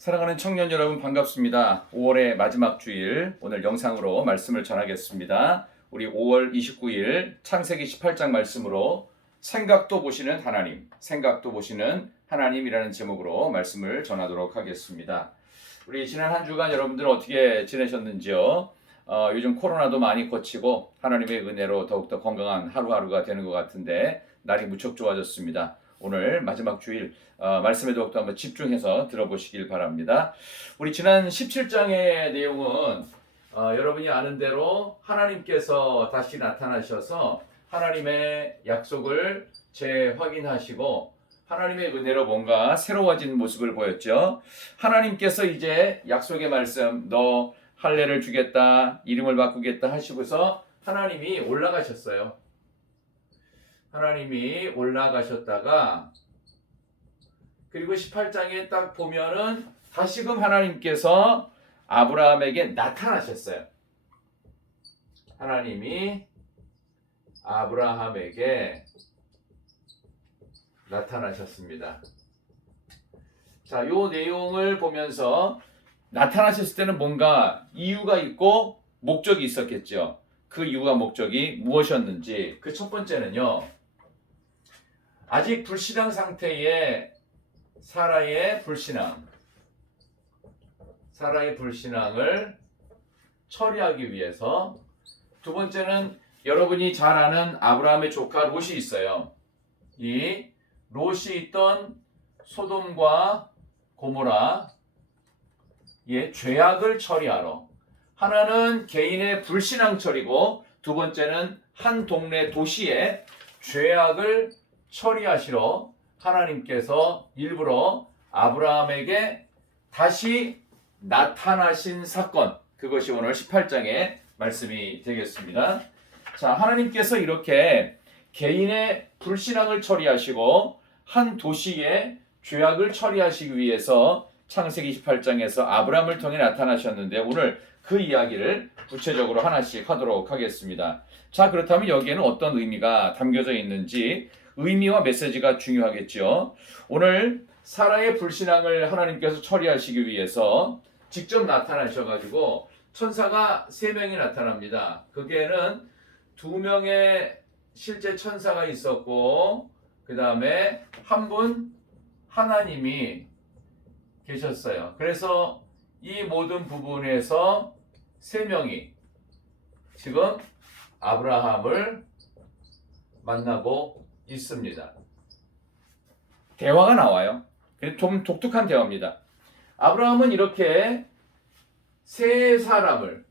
사랑하는 청년 여러분 반갑습니다. 5월의 마지막 주일 오늘 영상으로 말씀을 전하겠습니다. 우리 5월 29일 창세기 18장 말씀으로 생각도 보시는 하나님, 생각도 보시는 하나님이라는 제목으로 말씀을 전하도록 하겠습니다. 우리 지난 한 주간 여러분들 어떻게 지내셨는지요? 요즘 코로나도 많이 거치고 하나님의 은혜로 더욱더 건강한 하루하루가 되는 것 같은데 날이 무척 좋아졌습니다. 오늘 마지막 주일 말씀에 더욱더 한번 집중해서 들어보시길 바랍니다. 우리 지난 17장의 내용은 여러분이 아는 대로 하나님께서 다시 나타나셔서 하나님의 약속을 재확인하시고 하나님의 은혜로 뭔가 새로워진 모습을 보였죠. 하나님께서 이제 약속의 말씀, 너 할례를 주겠다, 이름을 바꾸겠다 하시고서 하나님이 올라가셨어요. 하나님이 올라가셨다가 그리고 18장에 딱 보면은 다시금 하나님께서 아브라함에게 나타나셨어요. 하나님이 아브라함에게 나타나셨습니다. 자, 요 내용을 보면서 나타나셨을 때는 뭔가 이유가 있고 목적이 있었겠죠. 그 이유와 목적이 무엇이었는지 그 첫 번째는요. 아직 불신앙 상태의 사라의 불신앙을 처리하기 위해서, 두 번째는 여러분이 잘 아는 아브라함의 조카 롯이 있어요. 이 롯이 있던 소돔과 고모라의 죄악을 처리하러, 하나는 개인의 불신앙 처리고 두 번째는 한 동네 도시의 죄악을 처리하시러 하나님께서 일부러 아브라함에게 다시 나타나신 사건, 그것이 오늘 18장의 말씀이 되겠습니다. 자, 하나님께서 이렇게 개인의 불신앙을 처리하시고 한 도시의 죄악을 처리하시기 위해서 창세기 18장에서 아브라함을 통해 나타나셨는데 오늘 그 이야기를 구체적으로 하나씩 하도록 하겠습니다. 자, 그렇다면 여기에는 어떤 의미가 담겨져 있는지 의미와 메시지가 중요하겠죠. 오늘 사라의 불신앙을 하나님께서 처리하시기 위해서 직접 나타나셔가지고 천사가 3명이 나타납니다. 거기에는 2명의 실제 천사가 있었고 그 다음에 한 분 하나님이 계셨어요. 그래서 이 모든 부분에서 3명이 지금 아브라함을 만나고 있습니다. 대화가 나와요. 좀 독특한 대화입니다. 아브라함은 이렇게 3사람을,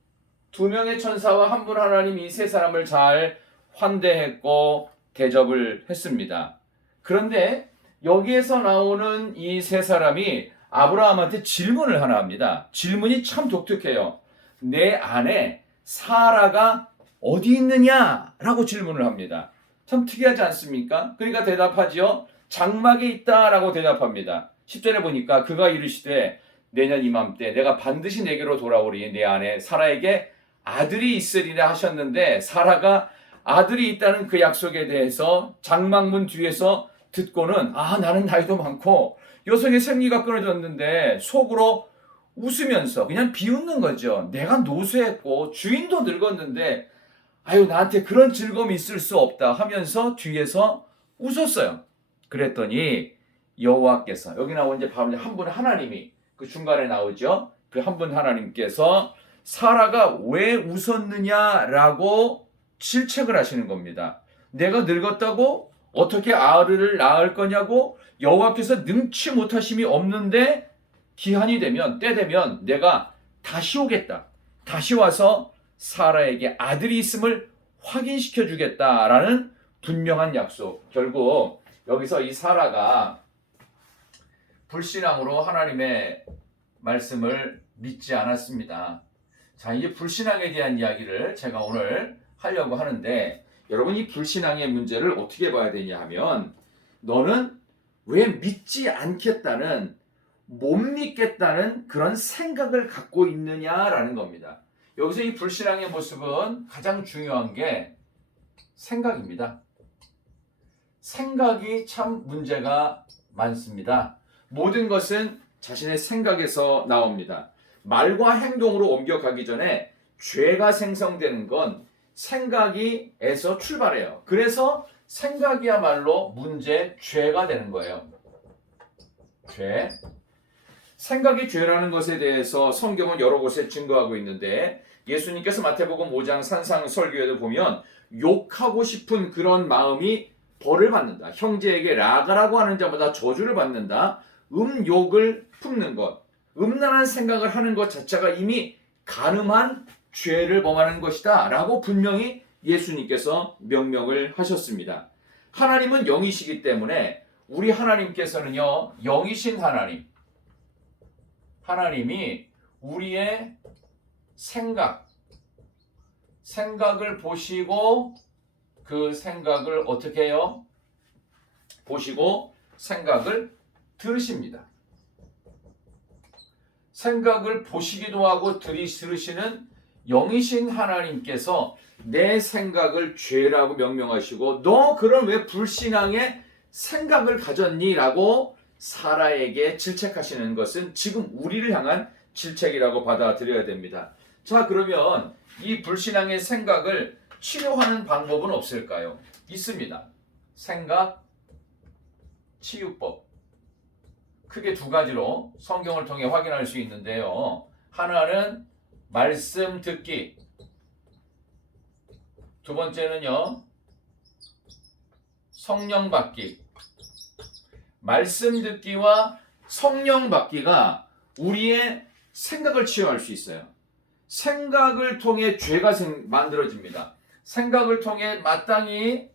2명의 천사와 한 분 하나님, 이 3사람을 잘 환대했고 대접을 했습니다. 그런데 여기에서 나오는 이 3사람이 아브라함한테 질문을 하나 합니다. 질문이 참 독특해요. 내 아내 사라가 어디 있느냐라고 질문을 합니다. 참 특이하지 않습니까? 그러니까 대답하지요. 장막에 있다라고 대답합니다. 10절에 보니까 그가 이르시되 내년 이맘때 내가 반드시 내게로 돌아오리 내 아내 사라에게 아들이 있으리라 하셨는데 사라가 아들이 있다는 그 약속에 대해서 장막문 뒤에서 듣고는 나는 나이도 많고 여성의 생리가 끊어졌는데 속으로 웃으면서 그냥 비웃는 거죠. 내가 노쇠했고 주인도 늙었는데 나한테 그런 즐거움이 있을 수 없다 하면서 뒤에서 웃었어요. 그랬더니 여호와께서, 여기 나온 이제 바로 한 분 하나님이 그 중간에 나오죠. 그 한 분 하나님께서 사라가 왜 웃었느냐라고 질책을 하시는 겁니다. 내가 늙었다고 어떻게 아들을 낳을 거냐고, 여호와께서 능치 못하심이 없는데 기한이 되면, 때 되면 내가 다시 오겠다. 다시 와서 사라에게 아들이 있음을 확인시켜 주겠다라는 분명한 약속. 결국 여기서 이 사라가 불신앙으로 하나님의 말씀을 믿지 않았습니다. 자, 이제 불신앙에 대한 이야기를 제가 오늘 하려고 하는데, 여러분 이 불신앙의 문제를 어떻게 봐야 되냐 하면, 너는 왜 믿지 않겠다는, 못 믿겠다는 그런 생각을 갖고 있느냐라는 겁니다. 여기서 이 불신앙의 모습은 가장 중요한 게 생각입니다. 생각이 참 문제가 많습니다. 모든 것은 자신의 생각에서 나옵니다. 말과 행동으로 옮겨가기 전에 죄가 생성되는 건 생각에서 출발해요. 그래서 생각이야말로 문제, 죄가 되는 거예요. 죄. 생각이 죄라는 것에 대해서 성경은 여러 곳에 증거하고 있는데 예수님께서 마태복음 5장 산상설교에도 보면 욕하고 싶은 그런 마음이 벌을 받는다. 형제에게 라가라고 하는 자마다 저주를 받는다. 욕을 품는 것, 음란한 생각을 하는 것 자체가 이미 간음한 죄를 범하는 것이다 라고 분명히 예수님께서 명령을 하셨습니다. 하나님은 영이시기 때문에 우리 하나님께서는요, 영이신 하나님이 우리의 생각을 보시고 그 생각을 어떻게 해요? 보시고 생각을 들으십니다. 생각을 보시기도 하고 들으시는 영이신 하나님께서 내 생각을 죄라고 명명하시고 너 그럼 왜 불신앙의 생각을 가졌니? 라고 사라에게 질책하시는 것은 지금 우리를 향한 질책이라고 받아들여야 됩니다. 자, 그러면 이 불신앙의 생각을 치료하는 방법은 없을까요? 있습니다. 생각 치유법. 크게 두 가지로 성경을 통해 확인할 수 있는데요. 하나는 말씀 듣기. 두 번째는요, 성령 받기. 말씀 듣기와 성령 받기가 우리의 생각을 치유할 수 있어요. 생각을 통해 죄가 만들어집니다. 생각을 통해 마땅히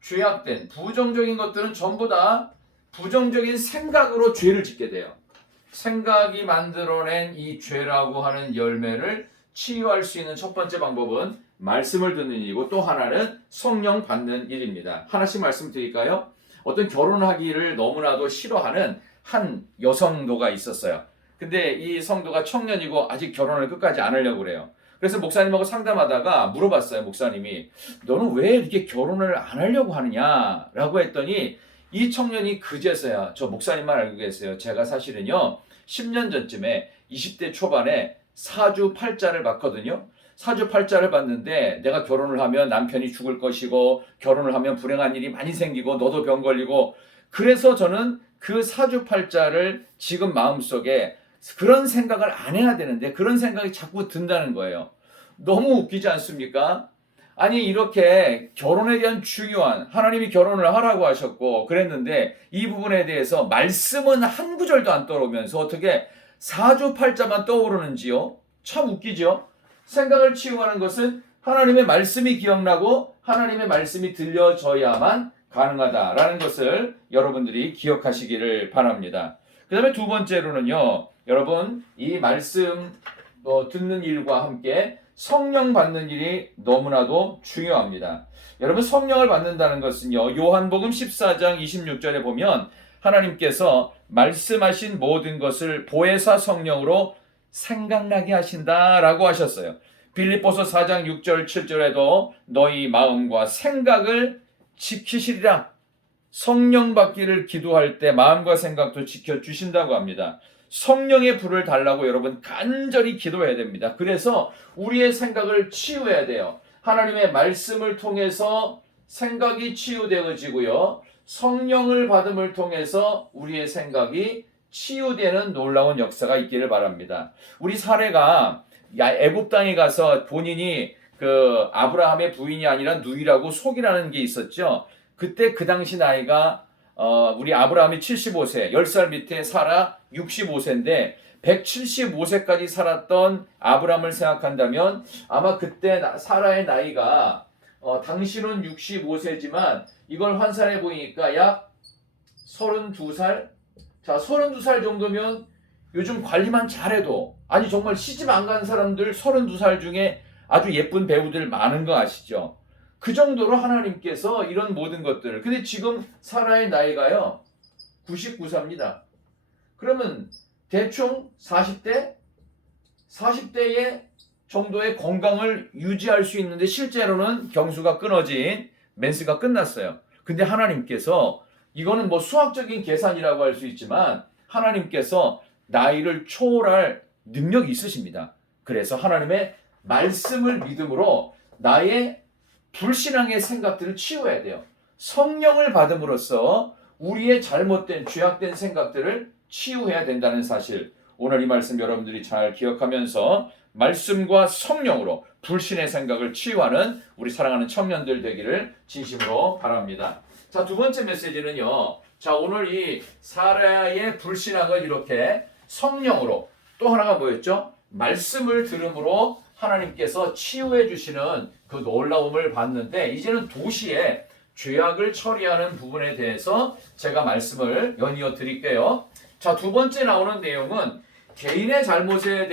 죄악된 부정적인 것들은 전부 다 부정적인 생각으로 죄를 짓게 돼요. 생각이 만들어낸 이 죄라고 하는 열매를 치유할 수 있는 첫 번째 방법은 말씀을 듣는 일이고 또 하나는 성령 받는 일입니다. 하나씩 말씀드릴까요? 어떤 결혼하기를 너무나도 싫어하는 한 여성도가 있었어요. 근데 이 성도가 청년이고 아직 결혼을 끝까지 안 하려고 그래요. 그래서 목사님하고 상담하다가 물어봤어요. 목사님이 너는 왜 이렇게 결혼을 안 하려고 하느냐? 라고 했더니 이 청년이 그제서야 저 목사님만 알고 계세요. 제가 사실은요 10년 전쯤에 20대 초반에 사주팔자를 봤거든요. 사주팔자를 봤는데 내가 결혼을 하면 남편이 죽을 것이고 결혼을 하면 불행한 일이 많이 생기고 너도 병 걸리고 그래서 저는 그 사주팔자를 지금 마음속에 그런 생각을 안 해야 되는데 그런 생각이 자꾸 든다는 거예요. 너무 웃기지 않습니까? 아니 이렇게 결혼에 대한 중요한 하나님이 결혼을 하라고 하셨고 그랬는데 이 부분에 대해서 말씀은 한 구절도 안 떠오르면서 어떻게 사주팔자만 떠오르는지요? 참 웃기죠? 생각을 치유하는 것은 하나님의 말씀이 기억나고 하나님의 말씀이 들려져야만 가능하다라는 것을 여러분들이 기억하시기를 바랍니다. 그 다음에 두 번째로는요, 여러분 이 말씀 듣는 일과 함께 성령 받는 일이 너무나도 중요합니다. 여러분 성령을 받는다는 것은요, 요한복음 14장 26절에 보면 하나님께서 말씀하신 모든 것을 보혜사 성령으로 생각나게 하신다라고 하셨어요. 빌립보서 4장 6절 7절에도 너희 마음과 생각을 지키시리라. 성령 받기를 기도할 때 마음과 생각도 지켜주신다고 합니다. 성령의 불을 달라고 여러분 간절히 기도해야 됩니다. 그래서 우리의 생각을 치유해야 돼요. 하나님의 말씀을 통해서 생각이 치유되어지고요. 성령을 받음을 통해서 우리의 생각이 치유되는 놀라운 역사가 있기를 바랍니다. 우리 사례가 애굽 땅에 가서 본인이 그 아브라함의 부인이 아니라 누이라고 속이라는 게 있었죠. 그때 그 당시 나이가 우리 아브라함이 75세, 10살 밑에 사라 65세인데 175세까지 살았던 아브라함을 생각한다면 아마 그때 사라의 나이가 당신은 65세지만 이걸 환산해 보니까 약 32살? 자, 32살 정도면 요즘 관리만 잘해도 아니 정말 시집 안 간 사람들 32살 중에 아주 예쁜 배우들 많은 거 아시죠? 그 정도로 하나님께서 이런 모든 것들을 근데 지금 사라의 나이가요 99세입니다. 그러면 대충 40대의 정도의 건강을 유지할 수 있는데 실제로는 경수가 끊어진 맨스가 끝났어요. 근데 하나님께서 이거는 뭐 수학적인 계산이라고 할 수 있지만 하나님께서 나이를 초월할 능력이 있으십니다. 그래서 하나님의 말씀을 믿음으로 나의 불신앙의 생각들을 치워야 돼요. 성령을 받음으로써 우리의 잘못된 죄악된 생각들을 치유해야 된다는 사실, 오늘 이 말씀 여러분들이 잘 기억하면서 말씀과 성령으로 불신의 생각을 치유하는 우리 사랑하는 청년들 되기를 진심으로 바랍니다. 자, 두 번째 메시지는요. 자, 오늘 이 사라의 불신앙을 이렇게 성령으로, 또 하나가 뭐였죠? 말씀을 들음으로 하나님께서 치유해 주시는 그 놀라움을 봤는데, 이제는 동시에 죄악을 처리하는 부분에 대해서 제가 말씀을 연이어 드릴게요. 자, 두 번째 나오는 내용은 개인의 잘못에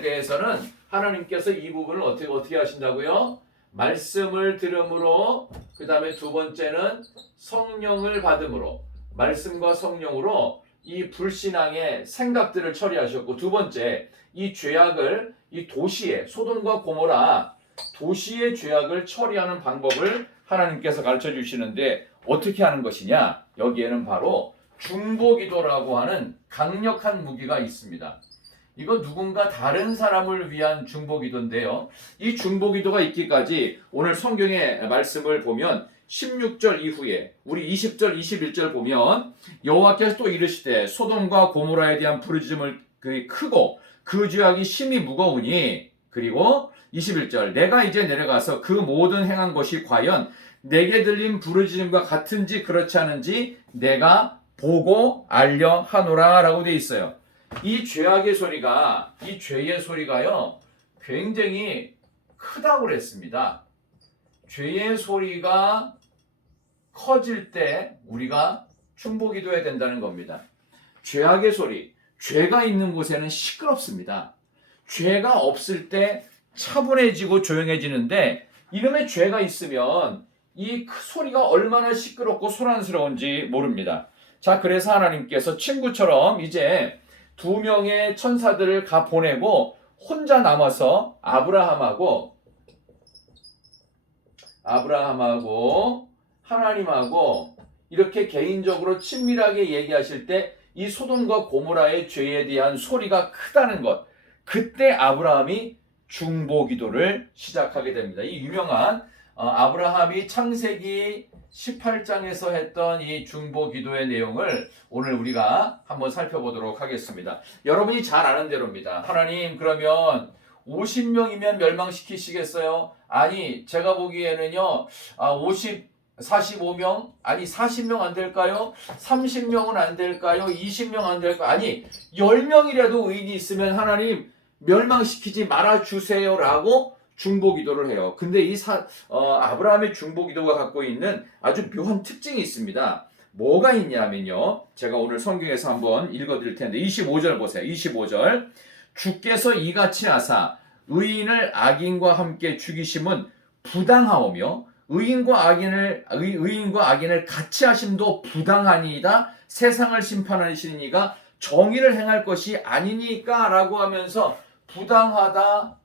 대해서는 하나님께서 이 부분을 어떻게 하신다고요? 말씀을 들음으로, 그 다음에 두 번째는 성령을 받음으로, 말씀과 성령으로 이 불신앙의 생각들을 처리하셨고, 두 번째, 이 죄악을, 이 도시의, 소돔과 고모라 도시의 죄악을 처리하는 방법을 하나님께서 가르쳐 주시는데, 어떻게 하는 것이냐? 여기에는 바로 중보기도라고 하는 강력한 무기가 있습니다. 이건 누군가 다른 사람을 위한 중보기도인데요. 이 중보기도가 있기까지 오늘 성경의 말씀을 보면 16절 이후에 우리 20절, 21절 보면 여호와께서 또 이르시되 소돔과 고모라에 대한 부르짖음을 크고 그 죄악이 심히 무거우니, 그리고 21절 내가 이제 내려가서 그 모든 행한 것이 과연 내게 들린 부르짖음과 같은지 그렇지 않은지 내가 보고 알려 하노라 라고 되어 있어요. 이 죄악의 소리가, 이 죄의 소리가요 굉장히 크다고 그랬습니다. 죄의 소리가 커질 때 우리가 중보기도해야 된다는 겁니다. 죄악의 소리, 죄가 있는 곳에는 시끄럽습니다. 죄가 없을 때 차분해지고 조용해지는데, 이름에 죄가 있으면 이 소리가 얼마나 시끄럽고 소란스러운지 모릅니다. 자, 그래서 하나님께서 친구처럼 이제 두 명의 천사들을 가 보내고 혼자 남아서 아브라함하고 하나님하고 이렇게 개인적으로 친밀하게 얘기하실 때 이 소돔과 고모라의 죄에 대한 소리가 크다는 것, 그때 아브라함이 중보기도를 시작하게 됩니다. 이 유명한 아브라함이 창세기 18장에서 했던 이 중보기도의 내용을 오늘 우리가 한번 살펴보도록 하겠습니다. 여러분이 잘 아는 대로입니다. 하나님, 그러면 50명이면 멸망시키시겠어요? 아니, 제가 보기에는요 45명? 아니 40명 안 될까요? 30명은 안 될까요? 20명 안 될까요? 아니 10명이라도 의인이 있으면 하나님 멸망시키지 말아주세요 라고 중보기도를 해요. 근데 이 아브라함의 중보기도가 갖고 있는 아주 묘한 특징이 있습니다. 뭐가 있냐면요, 제가 오늘 성경에서 한번 읽어드릴 텐데 25절 보세요. 25절 주께서 이같이 하사 의인을 악인과 함께 죽이심은 부당하오며 의인과 악인을 같이 하심도 부당하니이다. 세상을 심판하시는 이가 정의를 행할 것이 아니니까 라고 하면서 부당하다,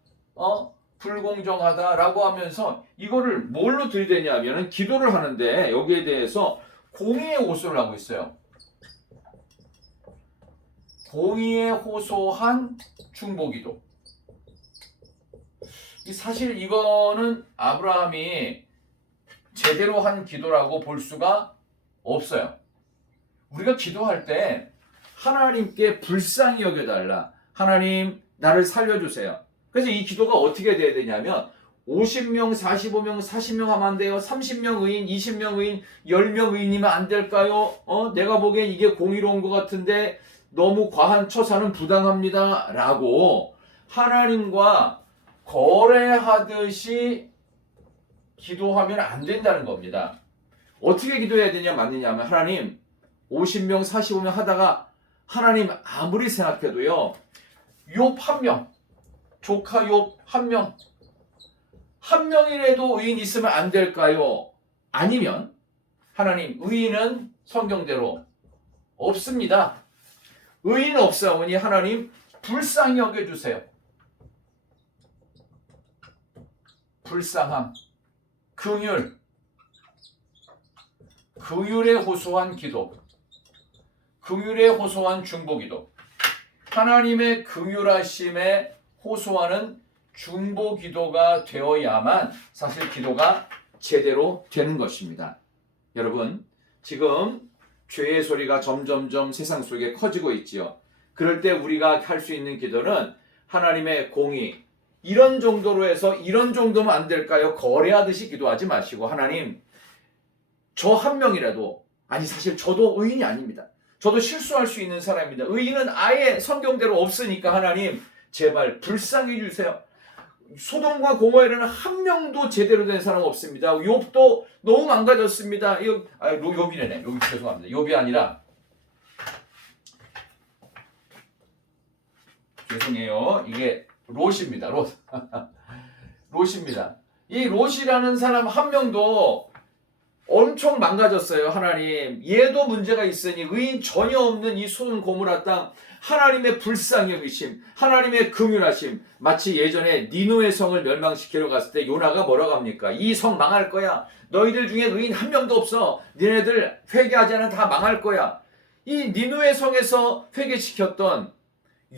불공정하다라고 하면서 이거를 뭘로 들이대냐면 기도를 하는데, 여기에 대해서 공의에 호소를 하고 있어요. 공의에 호소한 중보기도. 사실 이거는 아브라함이 제대로 한 기도라고 볼 수가 없어요. 우리가 기도할 때 하나님께 불쌍히 여겨달라, 하나님 나를 살려주세요. 그래서 이 기도가 어떻게 돼야 되냐면 50명, 45명, 40명 하면 안 돼요. 30명 의인, 20명 의인, 10명 의인이면 안 될까요? 내가 보기엔 이게 공의로운 것 같은데 너무 과한 처사는 부당합니다 라고 하나님과 거래하듯이 기도하면 안 된다는 겁니다. 어떻게 기도해야 되냐 맞느냐 하면, 하나님 50명, 45명 하다가 하나님 아무리 생각해도요 욥 한 명, 조카 욥 한 명이라도 의인 있으면 안 될까요? 아니면 하나님 의인은 성경대로 없습니다. 의인 없사오니 하나님 불쌍히 여겨주세요. 불쌍함, 긍휼에 호소한 기도, 긍휼에 호소한 중보기도. 하나님의 긍휼하심에 호소하는 중보 기도가 되어야만 사실 기도가 제대로 되는 것입니다. 여러분, 지금 죄의 소리가 점점점 세상 속에 커지고 있지요. 그럴 때 우리가 할 수 있는 기도는 하나님의 공의, 이런 정도로 해서 이런 정도면 안 될까요? 거래하듯이 기도하지 마시고, 하나님, 저 한 명이라도, 아니 사실 저도 의인이 아닙니다. 저도 실수할 수 있는 사람입니다. 의인은 아예 성경대로 없으니까 하나님 제발 불쌍히 주세요. 소돔과 고모라는 한 명도 제대로 된 사람 없습니다. 욥도 너무 망가졌습니다. 욥이네. 욥이 죄송합니다. 욥이 아니라 죄송해요. 이게 롯입니다. 롯. 롯입니다. 이 롯이라는 사람 한 명도 엄청 망가졌어요. 하나님, 얘도 문제가 있으니 의인 전혀 없는 이 소돔 고모라 땅 하나님의 불쌍히 여기심, 하나님의 긍휼하심. 마치 예전에 니누의 성을 멸망시키러 갔을 때 요나가 뭐라고 합니까? 이 성 망할 거야. 너희들 중에 의인 한 명도 없어. 니네들 회개하지 않으면 다 망할 거야. 이 니누의 성에서 회개시켰던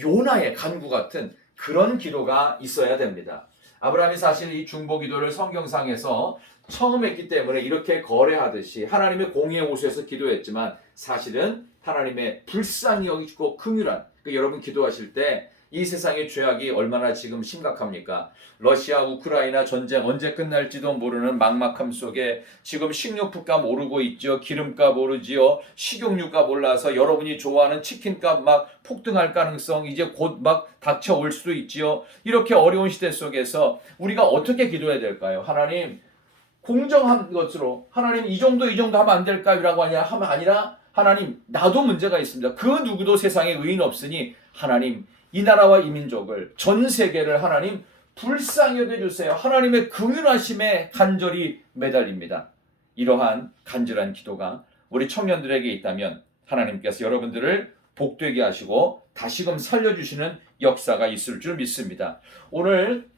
요나의 간구 같은 그런 기도가 있어야 됩니다. 아브라함이 사실 이 중보 기도를 성경상에서 처음 했기 때문에 이렇게 거래하듯이 하나님의 공의에 호소해서 기도했지만, 사실은 하나님의 불쌍히 여기시고 긍휼한, 여러분 기도하실 때 이 세상의 죄악이 얼마나 지금 심각합니까? 러시아 우크라이나 전쟁 언제 끝날지도 모르는 막막함 속에 지금 식료품값 오르고 있죠. 기름값 오르지요. 식용유값 올라서 여러분이 좋아하는 치킨값 막 폭등할 가능성 이제 곧 막 닥쳐올 수도 있지요. 이렇게 어려운 시대 속에서 우리가 어떻게 기도해야 될까요? 하나님, 공정한 것으로, 하나님 이 정도 하면 안 될까요? 라고 하면 아니라, 하나님 나도 문제가 있습니다. 그 누구도 세상에 의인 없으니 하나님 이 나라와 이 민족을, 전 세계를 하나님 불쌍히 여겨주세요. 하나님의 긍휼하심에 간절히 매달립니다. 이러한 간절한 기도가 우리 청년들에게 있다면 하나님께서 여러분들을 복되게 하시고 다시금 살려주시는 역사가 있을 줄 믿습니다. 오늘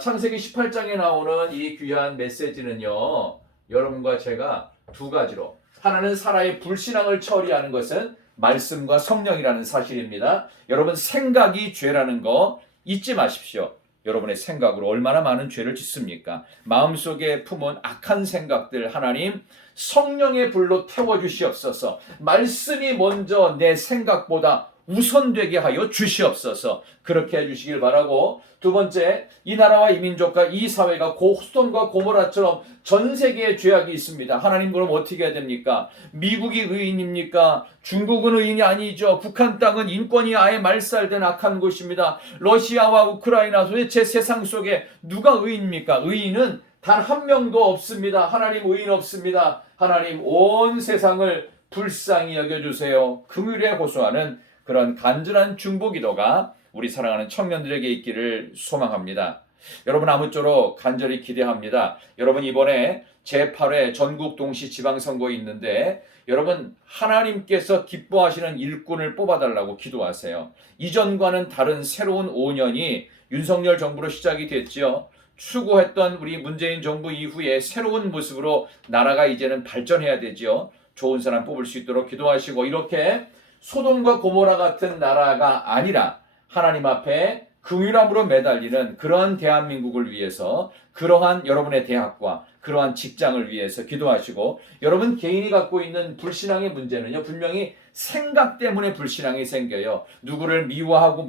창세기 18장에 나오는 이 귀한 메시지는요, 여러분과 제가 두 가지로, 하나는 사라의 불신앙을 처리하는 것은 말씀과 성령이라는 사실입니다. 여러분, 생각이 죄라는 거 잊지 마십시오. 여러분의 생각으로 얼마나 많은 죄를 짓습니까? 마음속에 품은 악한 생각들 하나님 성령의 불로 태워주시옵소서. 말씀이 먼저 내 생각보다 우선되게 하여 주시옵소서. 그렇게 해주시길 바라고, 두 번째, 이 나라와 이 민족과 이 사회가 소돔과 고모라처럼 전 세계에 죄악이 있습니다. 하나님, 그럼 어떻게 해야 됩니까? 미국이 의인입니까? 중국은 의인이 아니죠. 북한 땅은 인권이 아예 말살된 악한 곳입니다. 러시아와 우크라이나, 도대체 세상 속에 누가 의인입니까? 의인은 단 한 명도 없습니다. 하나님, 의인 없습니다. 하나님, 온 세상을 불쌍히 여겨주세요. 긍휼에 호소하는 그런 간절한 중보 기도가 우리 사랑하는 청년들에게 있기를 소망합니다. 여러분, 아무쪼록 간절히 기대합니다. 여러분, 이번에 제8회 전국 동시 지방선거 있는데 여러분, 하나님께서 기뻐하시는 일꾼을 뽑아달라고 기도하세요. 이전과는 다른 새로운 5년이 윤석열 정부로 시작이 됐죠. 추구했던 우리 문재인 정부 이후에 새로운 모습으로 나라가 이제는 발전해야 되죠. 좋은 사람 뽑을 수 있도록 기도하시고, 이렇게 소돔과 고모라 같은 나라가 아니라 하나님 앞에 긍휼함으로 매달리는 그러한 대한민국을 위해서, 그러한 여러분의 대학과 그러한 직장을 위해서 기도하시고, 여러분 개인이 갖고 있는 불신앙의 문제는요, 분명히 생각 때문에 불신앙이 생겨요. 누구를 미워하고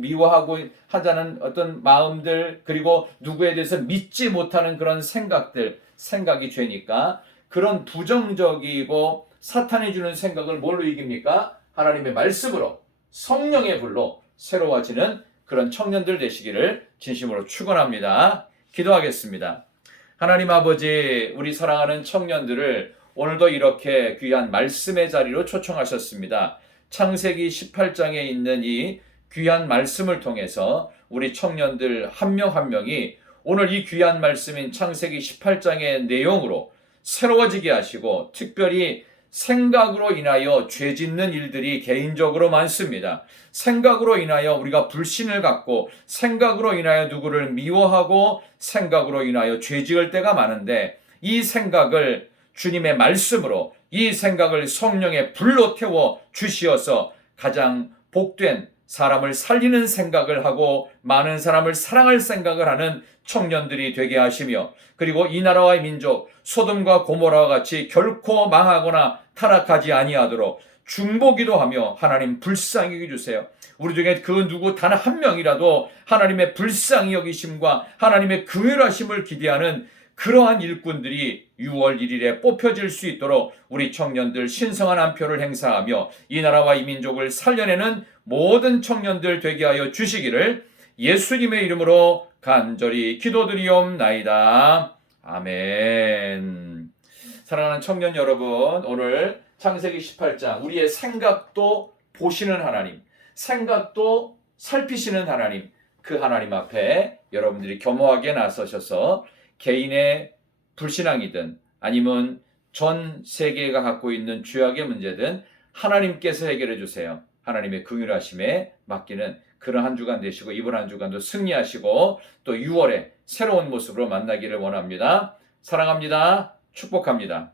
하자는 어떤 마음들, 그리고 누구에 대해서 믿지 못하는 그런 생각들, 생각이 죄니까 그런 부정적이고 사탄이 주는 생각을 뭘로 이깁니까? 하나님의 말씀으로, 성령의 불로 새로워지는 그런 청년들 되시기를 진심으로 축원합니다. 기도하겠습니다. 하나님 아버지, 우리 사랑하는 청년들을 오늘도 이렇게 귀한 말씀의 자리로 초청하셨습니다. 창세기 18장에 있는 이 귀한 말씀을 통해서 우리 청년들 한 명 한 명이 오늘 이 귀한 말씀인 창세기 18장의 내용으로 새로워지게 하시고, 특별히 생각으로 인하여 죄 짓는 일들이 개인적으로 많습니다. 생각으로 인하여 우리가 불신을 갖고, 생각으로 인하여 누구를 미워하고, 생각으로 인하여 죄 지을 때가 많은데, 이 생각을 주님의 말씀으로, 이 생각을 성령의 불로 태워 주시어서 가장 복된 사람을 살리는 생각을 하고 많은 사람을 사랑할 생각을 하는 청년들이 되게 하시며, 그리고 이 나라와 민족 소돔과 고모라와 같이 결코 망하거나 타락하지 아니하도록 중보기도 하며 하나님 불쌍히 여기주세요. 우리 중에 그 누구 단 한 명이라도 하나님의 불쌍히 여기심과 하나님의 긍휼하심을 기대하는 그러한 일꾼들이 6월 1일에 뽑혀질 수 있도록 우리 청년들 신성한 한 표를 행사하며 이 나라와 이 민족을 살려내는 모든 청년들 되게 하여 주시기를 예수님의 이름으로 간절히 기도드리옵나이다. 아멘. 사랑하는 청년 여러분, 오늘 창세기 18장 우리의 생각도 보시는 하나님, 생각도 살피시는 하나님, 그 하나님 앞에 여러분들이 겸허하게 나서셔서 개인의 불신앙이든 아니면 전 세계가 갖고 있는 죄악의 문제든 하나님께서 해결해 주세요. 하나님의 긍휼하심에 맡기는 그런 한 주간 되시고 이번 한 주간도 승리하시고 또 6월에 새로운 모습으로 만나기를 원합니다. 사랑합니다. 축복합니다.